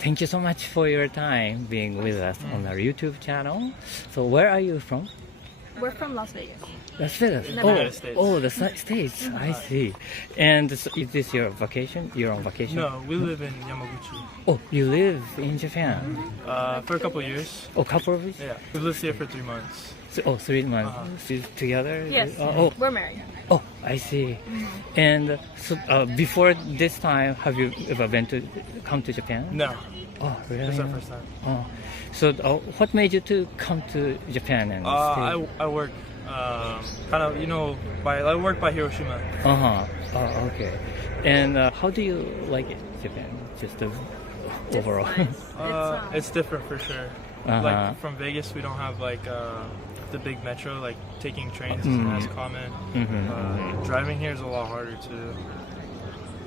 thank you so much for your time being with us on our YouTube channel. So where are you from? We're from Las Vegas. Las Vegas. United States. Oh, the States. I see. And so is this your vacation? You're on vacation? No, we live in Yamaguchi. Oh, you live in Japan? For a couple of years. Oh, couple of years? Yeah, we've lived here for 3 months. So, 3 months together? Yes. We're married. Oh, I see. And so before this time, have you ever come to Japan? No, Oh, really? this is our first time. Oh, so what made you to come to Japan and stay? I work kind of, I work by Hiroshima. Oh, okay. And how do you like it, Japan? Just overall. Nice. It's different for sure. Like from Vegas, we don't have like the big metro. Like taking trains isn't as common. Driving here is a lot harder too.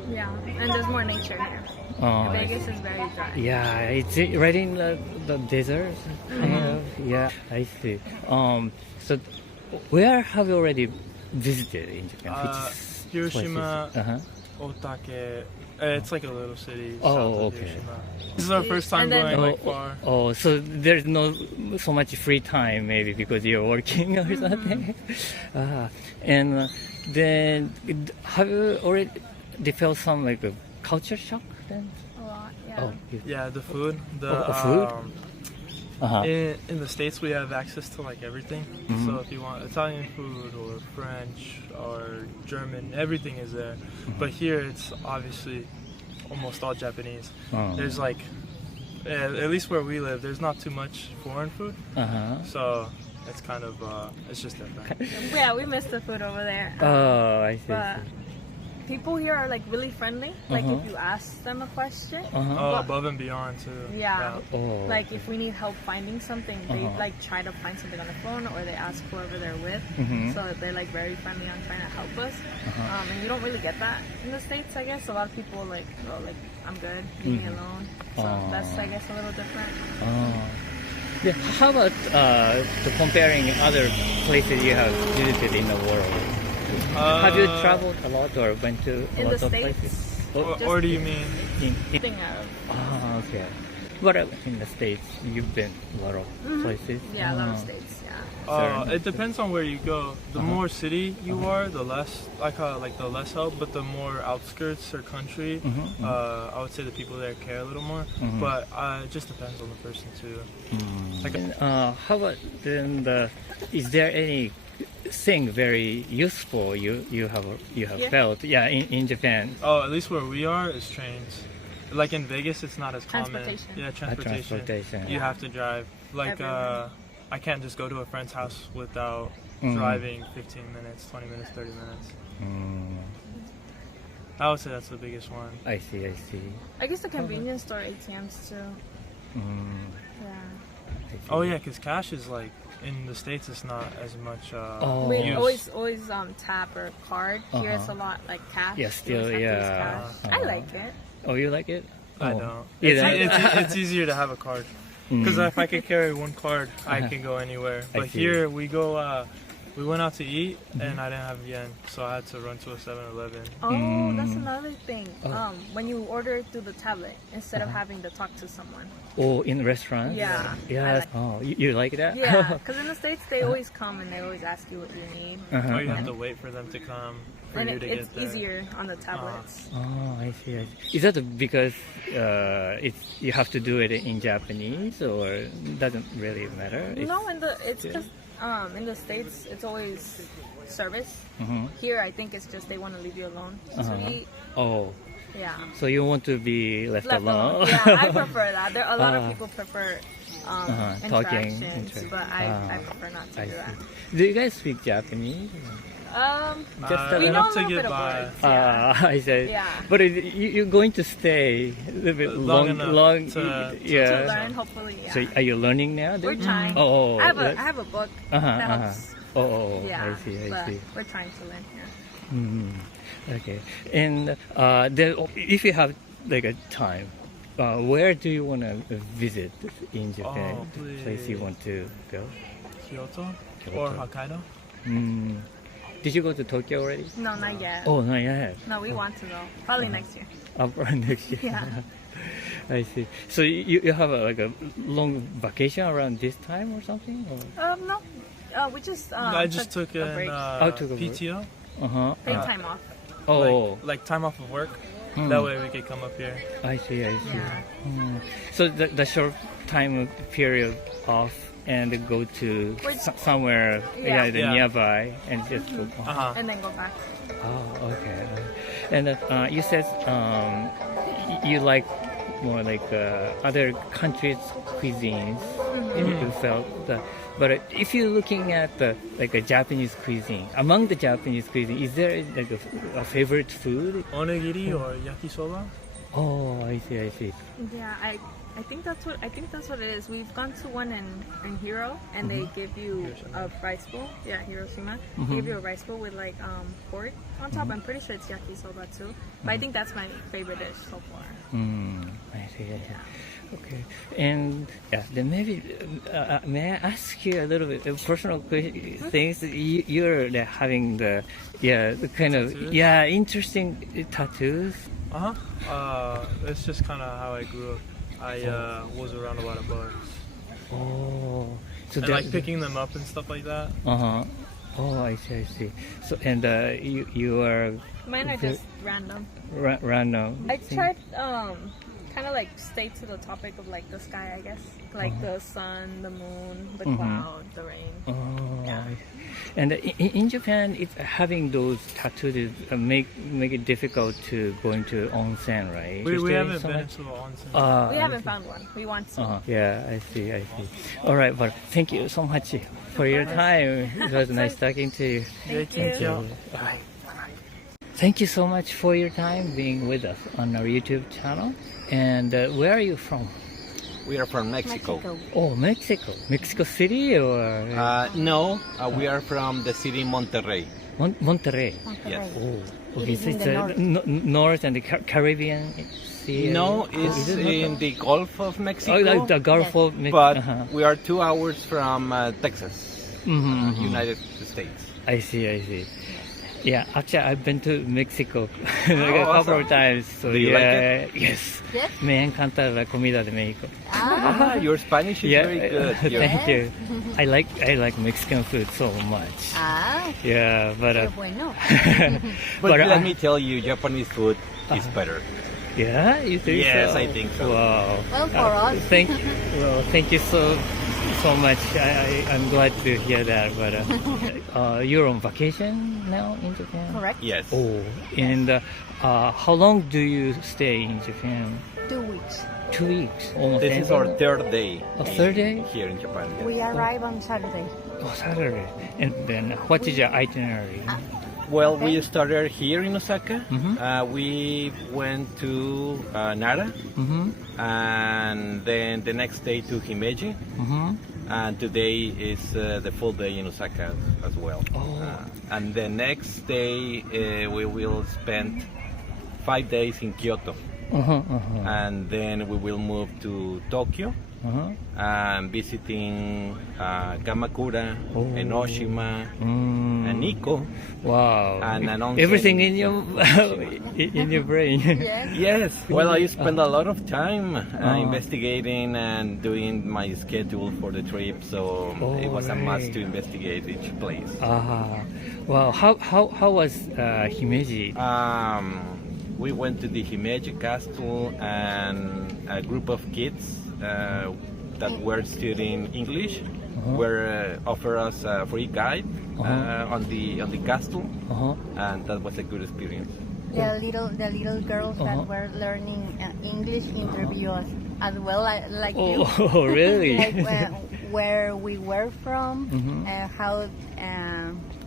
Yeah, and there's more nature here. Oh, Vegas is very dry. yeah, it's right in the desert, kind of. Yeah, I see. So where have you already visited in Japan? Which Hiroshima, places? Otake. It's like a little city. Oh, south of okay. Hiroshima. This is our first time And then- going like far. Oh, so there's no so much free time maybe because you're working or something. And then have you already felt some like a culture shock then? A lot, yeah. Oh, Yeah, the food. food? In the States, we have access to like everything. So if you want Italian food or French or German, everything is there. But here, it's obviously almost all Japanese. There's like, at least where we live, there's not too much foreign food. So it's kind of, it's just different. Yeah, we miss the food over there. Oh, I see. But people here are like really friendly. Like if you ask them a question, Oh, above and beyond too. yeah. Oh. Like if we need help finding something, they like try to find something on the phone, or they ask whoever they're with. So they're like very friendly on trying to help us. And you don't really get that in the States, I guess. A lot of people like, oh, like I'm good, leave me alone. So that's, I guess, a little different. Yeah, how about comparing other places you have visited in the world? Have you traveled a lot or went to a In lot the of States, places? Or do you mean? thing of Okay. But in the States, you've been a lot of places? yeah, a lot of states. Yeah. It depends on where you go. The more city you are, the less I call it like the less help. But the more outskirts or country, I would say the people there care a little more. But it just depends on the person too. And, how about then is there any thing very useful you have felt in Japan? Oh, at least where we are is trains. Like in Vegas, it's not as common. Transportation. Yeah, transportation. Transportation. You have to drive. Like Everywhere. I can't just go to a friend's house without driving 15 minutes, 20 minutes, 30 minutes. I would say that's the biggest one. I see. I guess the convenience store ATMs too. Yeah. Oh yeah, because cash is like in the States, it's not as much. We used. always tap or card. Here it's a lot like cash. Yeah, You still, always have to use yeah. cash. I like it. Oh, you like it? I Oh. don't. You don't? It's easier to have a card. Because if I could carry one card, I can go anywhere. I But see. here we go. We went out to eat, and I didn't have yen, so I had to run to a 7-Eleven. Oh, that's another thing. When you order through the tablet instead of having to talk to someone. Oh, in restaurants? Yeah. Yes. Oh, you like that? Yeah, because in the States they always come and they always ask you what you need, Or you have to wait for them to come for and you to it's get there. easier on the tablets. Oh, I see. Is that because you have to do it in Japanese, or doesn't really matter? No, it's just in the States it's always service. Here I think it's just they want to leave you alone to eat. Oh, Yeah. so you want to be left alone? Yeah, I prefer that. A lot of people prefer talking, interactions, but I prefer not to I do see. that. Do you guys speak Japanese? Just We know enough a to little get bit of by. words. Yeah. I said. Yeah. But you're going to stay a little bit Long enough to To learn, hopefully, yeah. So are you learning now? We're trying. Oh, I have a book that helps. Oh, Yeah, I see. but we're trying to learn here. Okay. And then if you have like a time, where do you want to visit in Japan? Oh, please. Place you want to go? Kyoto Kyoto. or Hokkaido. Did you go to Tokyo already? No, not yet. Oh, not yet. No, we want to go. Probably next year. For next year. Yeah. I see. So you have like a long vacation around this time or something? Or? No. We just I just took a an break. Took a break. PTO, Paid time off. Oh, like time off of work. That way we could come up here. I see. I see. Yeah. So the short time period off and go to somewhere Yeah. the nearby and just go. And then go back. Oh, okay. And you said you like more like other countries' cuisines. You felt that. But if you're looking at like a Japanese cuisine, among the Japanese cuisine, is there like a favorite food? Onigiri or yakisoba. Oh, I see. I see. Yeah, I think that's what it is. We've gone to one in Hiro, and they give you a rice bowl. Yeah, Hiroshima. They give you a rice bowl with like pork on top. I'm pretty sure it's yakisoba too. But I think that's my favorite dish so far. I see. Okay. And then maybe may I ask you a little bit of personal things? You're having the kind of interesting tattoos. It's just kind of how I grew up. I was around a lot of bugs. Oh, so and like picking them up and stuff like that. Oh, I see. So and you are. Mine are just random. Random. I tried kind of like stay to the topic of like the sky, I guess, like the sun, the moon, the cloud, the rain. Yeah. And in Japan, if having those tattoos make it difficult to go into onsen, right? We haven't been into the onsen. We haven't found one. We want to. Yeah, I see. All right, but thank you so much for your time. It was nice talking to you. Thank you. All right. Thank you so much for your time being with us on our YouTube channel. And where are you from? We are from Mexico. Oh, Mexico. Mexico City or? No, we are from the city Monterrey. Monterrey. Yes. Oh, okay. So it's north and the Caribbean Sea. No, it's in the Gulf of Mexico. Oh, like the Gulf of Mexico. But we are 2 hours from Texas, United States. I see. Yeah, actually, I've been to Mexico a couple of times. So Do you like it? Yes. Me encanta la comida de México. Your Spanish is very good. Thank you. I like Mexican food so much. Yeah, but bueno. But let me tell you, Japanese food is better. Yeah, you think Yes, so? I think so. Wow. Well, for us. Thank you so much. I'm glad to hear that. But you're on vacation now in Japan? Correct. Yes. Oh, and how long do you stay in Japan? 2 weeks. 2 weeks. Almost This is our third day. Third day? Here in Japan. Yes. We arrive on Saturday. Oh, Saturday. And then what is your itinerary? Well, we started here in Osaka. We went to Nara, and then the next day to Himeji. And today is the full day in Osaka as well. And the next day we will spend 5 days in Kyoto. And then we will move to Tokyo. And visiting Kamakura, Enoshima, and Nikko. Wow! And an onsen. Everything in your in your brain. Yes. Well, I spend a lot of time investigating and doing my schedule for the trip, so it was a must to investigate each place. Wow! How was Himeji? We went to the Himeji Castle, and a group of kids that were studying English were offer us a free guide on the castle, and that was a good experience. The little girls that were learning English interview us as well, like you. Oh, really? Like where we were from, how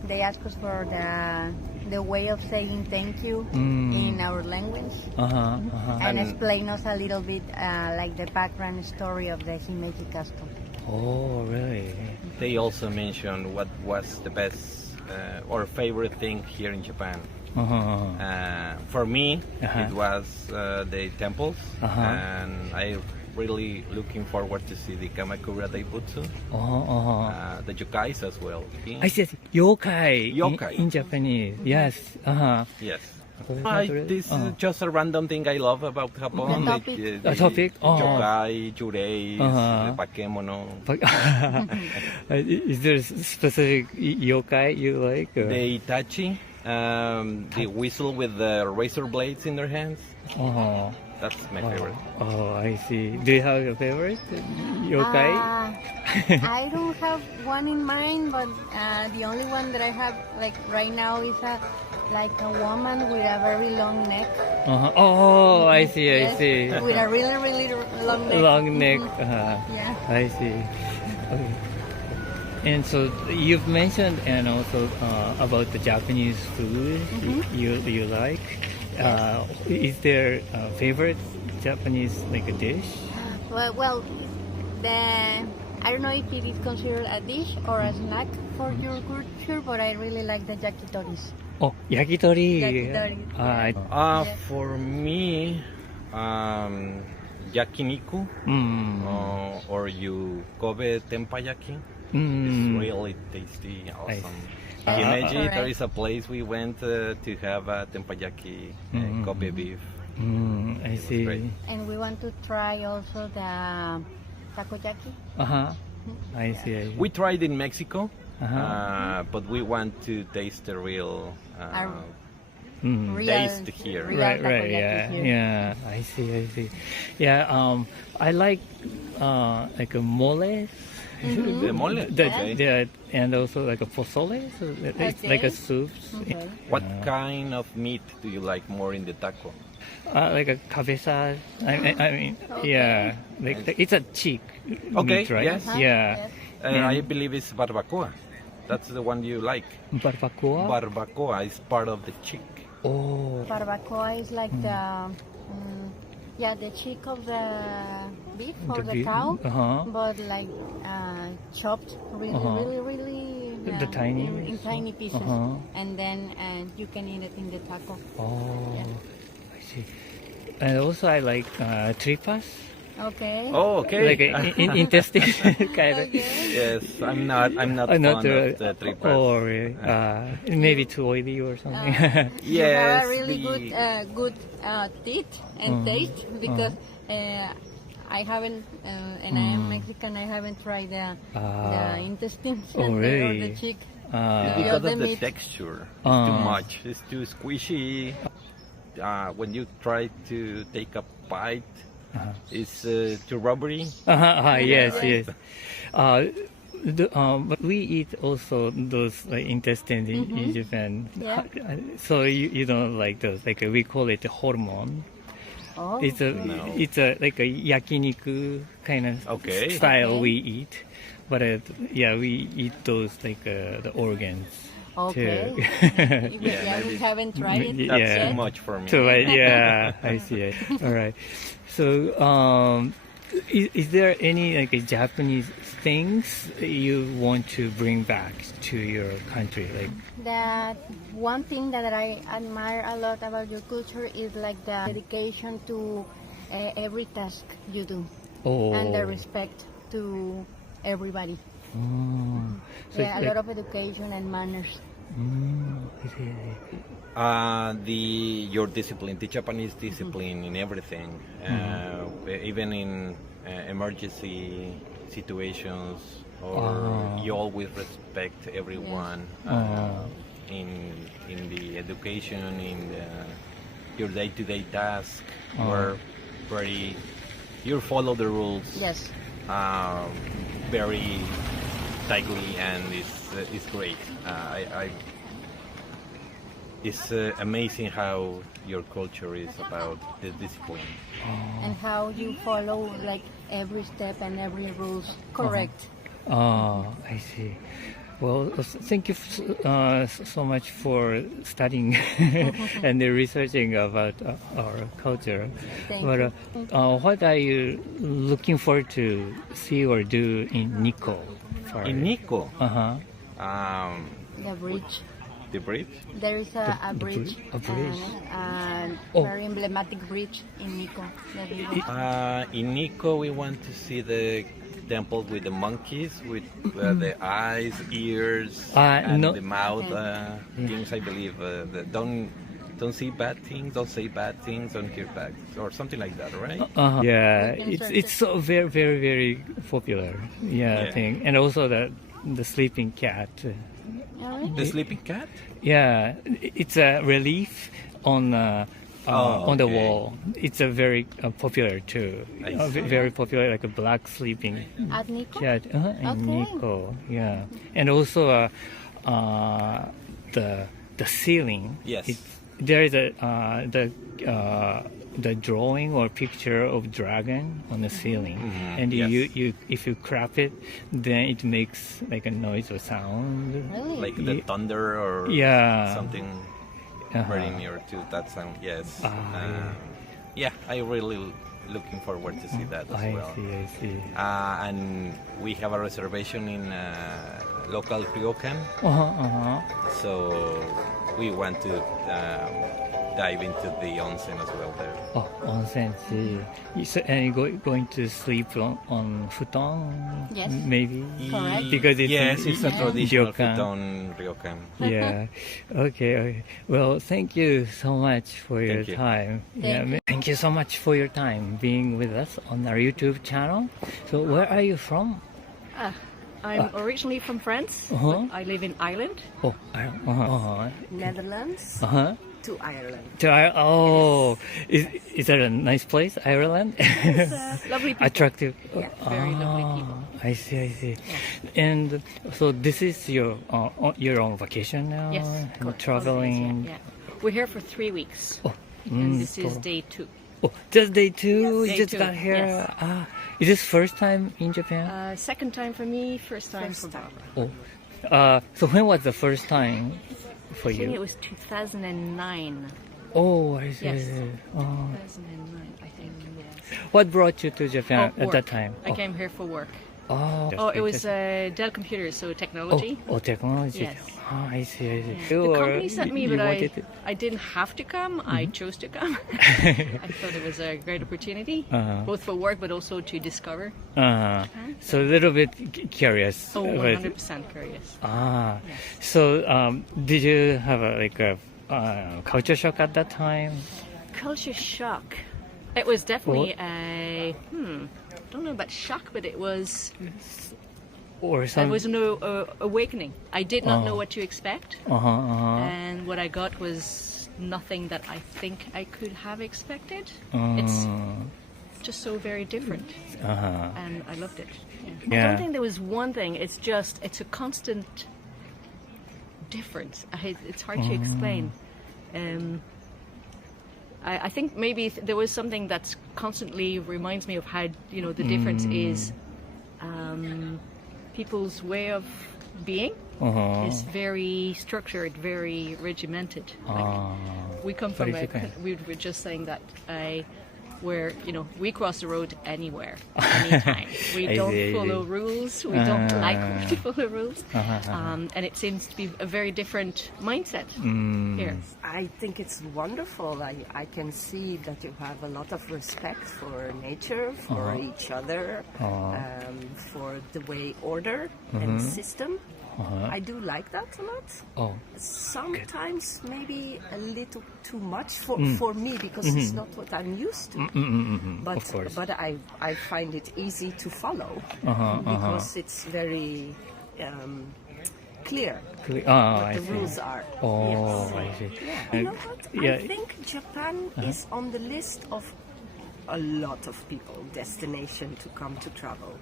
they asked us for the way of saying thank you in our language, and explain us a little bit like the background story of the Himeji Castle. Oh, really? They also mentioned what was the best or favorite thing here in Japan. For me, it was the temples, and I really looking forward to see the Kamakura Daibutsu, the yokais as well. I said yokai. Yokai. In Japanese. Yes. Yes. This is just a random thing I love about Japan. The topic. The topic? Oh. Yokai, Yurei, Bakemono. Is there a specific yokai you like? Or? The Itachi, the whistle with the razor blades in their hands. Oh. That's my favorite. Oh, I see. Do you have a favorite yokai? I don't have one in mind, but the only one that I have like right now is like a woman with a very long neck. Oh, I see. I Yes, see. with a really, really long neck. Long neck. Yeah. I see. Okay. And so you've mentioned and also about the Japanese food you like. Is there a favorite Japanese like a dish? Well, I don't know if it is considered a dish or a snack for your culture, but I really like the yakitoris. Oh, yakitori. Yakitori. For me, yakiniku or Kobe tempayaki is really tasty, awesome. Himeji, there is a place we went to have tempayaki, Kobe beef. I see. Great. And we want to try also the takoyaki. I see. We tried in Mexico, but we want to taste the real Real, taste here. real Right, takoyaki here. yeah. I see. Yeah, I like a mole. The mole. And also like a pozole, so it's like a soup. Okay. What kind of meat do you like more in the taco? Like a cabeza. I mean, yeah, like it's a cheek. Okay, meat, right? yes. Yeah. Yes. I believe it's barbacoa. That's the one you like. Barbacoa. Barbacoa is part of the chick. Oh. Barbacoa is like the cheek of the beef or the beef, cow, but like chopped really the tiny in tiny pieces, and then you can eat it in the taco. Oh, Yeah. I see. And also I like tripas, Okay. Oh, okay. like intestine kind of. Yes, I'm not fond of the tripas. Oh, really? Maybe too oily or something. You have Yes, a really good teeth and taste because I haven't, and I am Mexican. I haven't tried the intestines Oh, or really? the cheek. Because the of the meat. texture, it's too much. It's too squishy. When you try to take a bite, it's too rubbery. Yes. But we eat also those intestines in Japan. Yeah. So you don't like those? Like we call it hormone. Oh, It's a like a yakiniku kind of style Okay. we eat, but we eat those like the organs. okay. Too. We haven't tried it. That's Yeah. too much for me. So I see. All right. So is there any like Japanese things you want to bring back to your country? Like That one thing that I admire a lot about your culture is like the dedication to every task you do and the respect to everybody. So Yeah, a lot of education and manners. I see. Your discipline, the Japanese discipline in everything, even in emergency situations, or you always respect everyone in the education, in your day-to-day task. You follow the rules. Yes. Very tightly, and it's great. It's amazing how your culture is about the discipline. And how you follow like every step and every rules correct. I see. Well, thank you so much for studying and researching about our culture. Thank But what are you looking forward to see or do in Nikko? In Nikko, The bridge. the bridge. There is a bridge. A bridge. Very emblematic bridge in Nikko. In Nikko, we want to see the temple with the monkeys, with the eyes, ears, and no. the mouth. Things I believe. don't see bad things, don't say bad things, don't hear bad, or something like that, right? Yeah, it's so very, very, very popular. Yeah, thing, and also the sleeping cat. The sleeping cat? Yeah, it's a relief on the wall. It's a very popular too. Very popular, like a black sleeping At Nico? cat. And Nico, yeah, and also the ceiling. Yes. There is the drawing or picture of dragon on the ceiling, and you if you crop it, then it makes like a noise or sound. Really? Like the thunder or something very near to that sound. Yes. Yeah, I really looking forward to see that as well. I see. And we have a reservation in local ryokan, so we want to dive into the onsen as well there. Oh, onsen. And you going to sleep on futon? Yes. Maybe. Correct. Because It's a traditional ryokan. ryokan. Yeah. Okay. Well, thank you so much for your Thank you. time. Thank you. Thank you so much for your time being with us on our YouTube channel. So, where are you from? I'm originally from France. Uh-huh. But I live in Ireland. Oh, I Netherlands Uh-huh. to Ireland. Is that a nice place, Ireland? Lovely people. Attractive. Yeah, very lovely people. I see. And so this is your on vacation now? Yes, and correct. traveling. Yeah. We're here for 3 weeks. And this is day 2. Oh, just day 2? Yes, You just day 2, got here? yes. Is this first time in Japan? Second time for me, first time for Barbara. So when was the first time for I think it you? was 2009. Oh, I see. Yes. Oh. 2009, I think. Yes. What brought you to Japan at work. that time? I came here for work. Oh, It was Dell Computers, so technology. Oh, technology. Yes. Oh, I see. Yeah. The company sent me, but I didn't have to come. I chose to come. I thought it was a great opportunity, both for work but also to discover. So a little bit curious. Oh, but- 100% curious. Yes. So did you have a culture shock at that time? Culture shock. It was definitely a I don't know about shock, but it was. Or some? It was no awakening. I did not know what to expect, and what I got was nothing that I think I could have expected. It's just so very different, and I loved it. Yeah. I don't think there was one thing. It's a constant difference. It's hard to explain. I think maybe there was something that constantly reminds me of how the difference is. People's way of being is very structured, very regimented. We come from we were just saying that we cross the road anywhere, anytime. We don't follow rules. We don't like to follow rules. And it seems to be a very different mindset here. I think it's wonderful. I can see that you have a lot of respect for nature, for each other, for the way order and system. I do like that a lot. Sometimes maybe a little too much for me because it's not what I'm used to. But I find it easy to follow because it's very clear what the rules are. I see. You know what? I think Japan is on the list of a lot of people destination to come to travel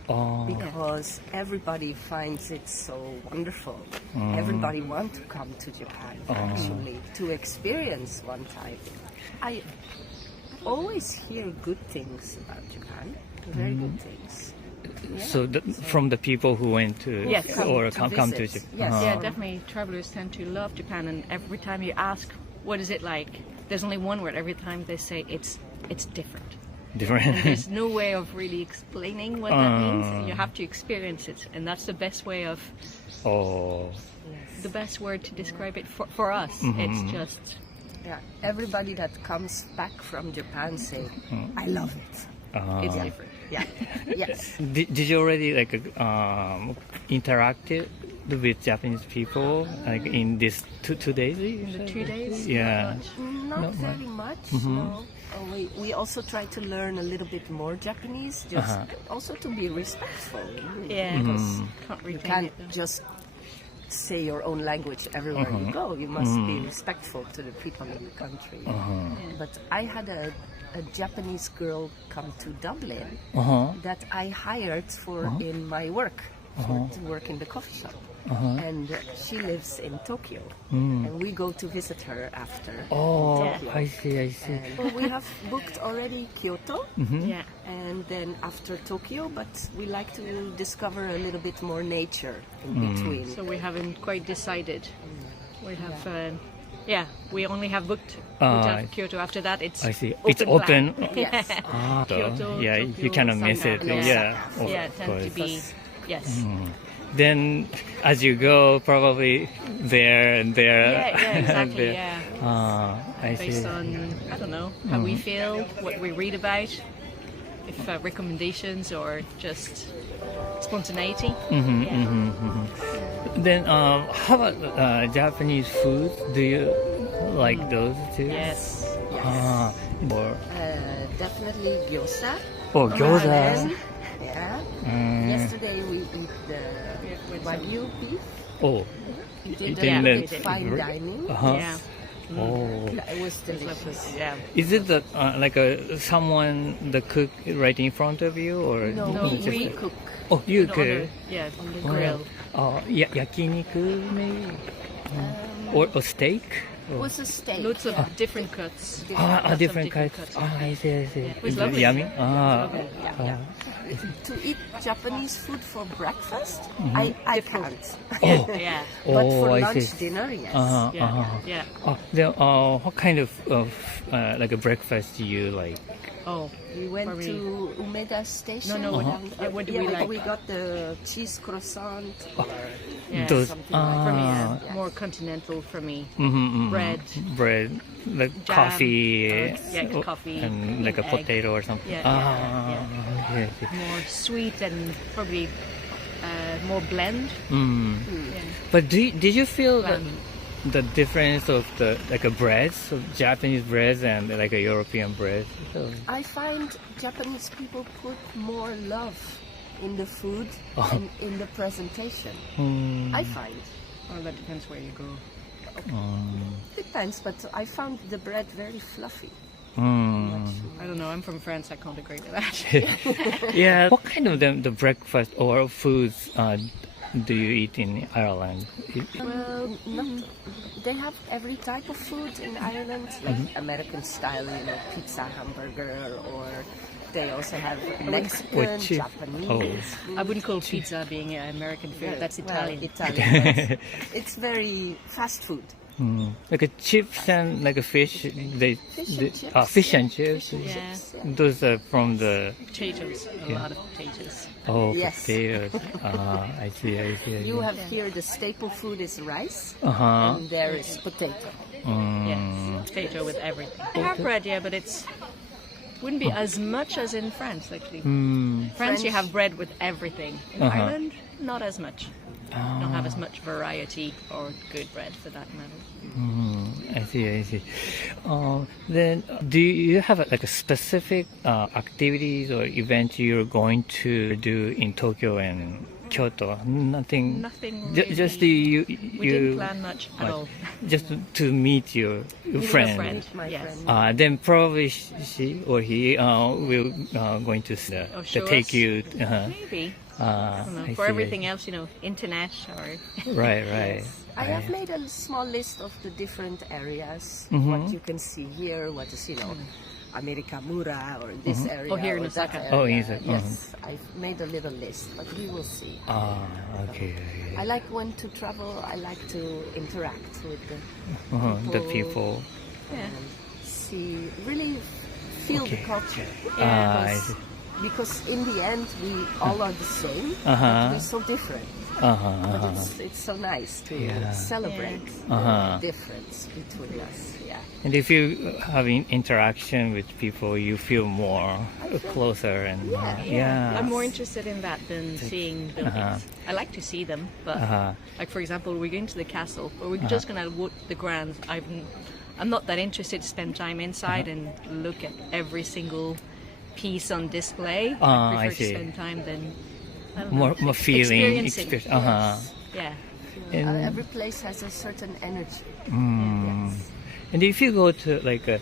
because everybody finds it so wonderful. Everybody wants to come to Japan actually to experience one time. I always hear good things about Japan, very good things. So from the people who went to come to visit. Japan. Yes. Yeah, definitely. Travelers tend to love Japan, and every time you ask, "What is it like?" There's only one word. Every time they say it's different. Different. There's no way of really explaining what that means. You have to experience it, and that's the best way of. The best word to describe it for us. It's just. Yeah, everybody that comes back from Japan say, "I love it." It's different. Yeah. Yes. Did you already interact with Japanese people like in this 2 days? The 2 days? Yeah. Not very much. No. We also try to learn a little bit more Japanese, just also to be respectful. Yeah, because can't You retain can't it. Though. just say your own language everywhere you go. You must be respectful to the people in the country. But I had a Japanese girl come to Dublin that I hired for in my work, to work in the coffee shop. And she lives in Tokyo, and we go to visit her after. Oh, Tokyo. I see. And we have booked already Kyoto, Yeah. and then after Tokyo, but we like to discover a little bit more nature in between. So we haven't quite decided. We have, we only have booked Kyoto. After that, it's I see. open It's open. plan. Yes. Kyoto, Yeah, Tokyo, you cannot miss it. Osaka. Yeah, of Yeah, tend to course. be, yes. Then as you go, probably there and there. Yeah, exactly, there. yeah. I see. Based on, I don't know, how we feel, what we read about, if recommendations or just spontaneity. Then how about Japanese food? Do you like those too? Yes. Or Definitely gyoza. oh, gyoza. Ramen. Yeah. Yesterday we eat the Wagyu beef. Oh, We did Yeah, a we bit did. fine dining. Yeah. Oh. Yeah, it was delicious. Yeah. Is it the, like someone the cook right in front of you or No, just we cook. Oh, you On the, cook. on the grill. Yakiniku maybe or steak. It was a steak. Loads of different cuts. Ah, Lots of different cuts. I see. it was Is it lovely. yummy? Yeah. To eat Japanese food for breakfast, I can't. Oh, Yeah. But for I lunch, see. dinner, yes. Yeah. Then, what kind of like a breakfast do you like? Oh, We went Probably- to Umeda Station. No, what do we like? We got the cheese croissant. yeah. Those something like For me, Yeah. more continental for me. bread, like Jam, coffee, coffee, and like a egg. potato or something. Yeah, Okay. More sweet and probably more blend. But did you feel Bland. the difference of the like a breads, of Japanese breads and like a European bread? I find Japanese people put more love in the food Oh. and in the presentation. I find. Well, that depends where you go. Depends, but I found the bread very fluffy. I don't know. I'm from France. I can't agree with that. Yeah. What kind of the breakfast or foods do you eat in Ireland? Well, not, they have every type of food in Ireland, like American style, pizza, hamburger, or they also have Mexican, cheese. Japanese. I wouldn't call pizza being American food. That's Italian. Well, Italian. But it's very fast food. Like a chips and like a fish. Fish and chips. Fish and chips. Yeah. Those are from the Potatoes. A lot of potatoes. Yes. potatoes. I see. You have here the staple food is rice, Uh-huh. and there is potato. Yes. Potato with everything. They have bread, yeah, but it's wouldn't be as much as in France, actually. France, you have bread with everything. In Ireland, not as much. Don't have as much variety or good bread for that matter. I see. Then, do you have like a specific activities or events you're going to do in Tokyo and Kyoto? Nothing. Nothing Just really. you. We didn't plan much at all. Just to meet your friend. friend. My Yes. friend. Then probably she or he will going to show take us? you. Maybe. I don't know. I For see. everything else, internet or Right. I have made a small list of the different areas, what you can see here, what is, Amerikamura or this area. Oh, here in or that Osaka. area. Oh, in Osaka. Yes, I've made a little list, but we will see. Okay. I like when to travel, I like to interact with The people. see, really feel the culture. I see. Because in the end, we all are the same, but we're so different. But it's so nice to celebrate the difference between us. Yeah. And if you have interaction with people, you feel more closer and I'm more interested in that than seeing buildings. I like to see them, but like for example, we're going to the castle, or we're just gonna walk the grounds. I'm not that interested to spend time inside and look at every single piece on display. I prefer to spend time than more feeling experiencing. Yeah. Every place has a certain energy. Yes. And if you go to like a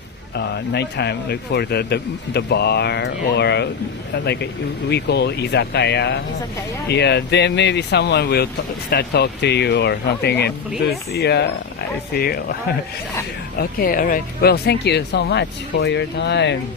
nighttime, like for the bar or like we call izakaya. Yeah, then maybe someone will start talk to you or something. I see. Okay, all right. Well, thank you so much for your time.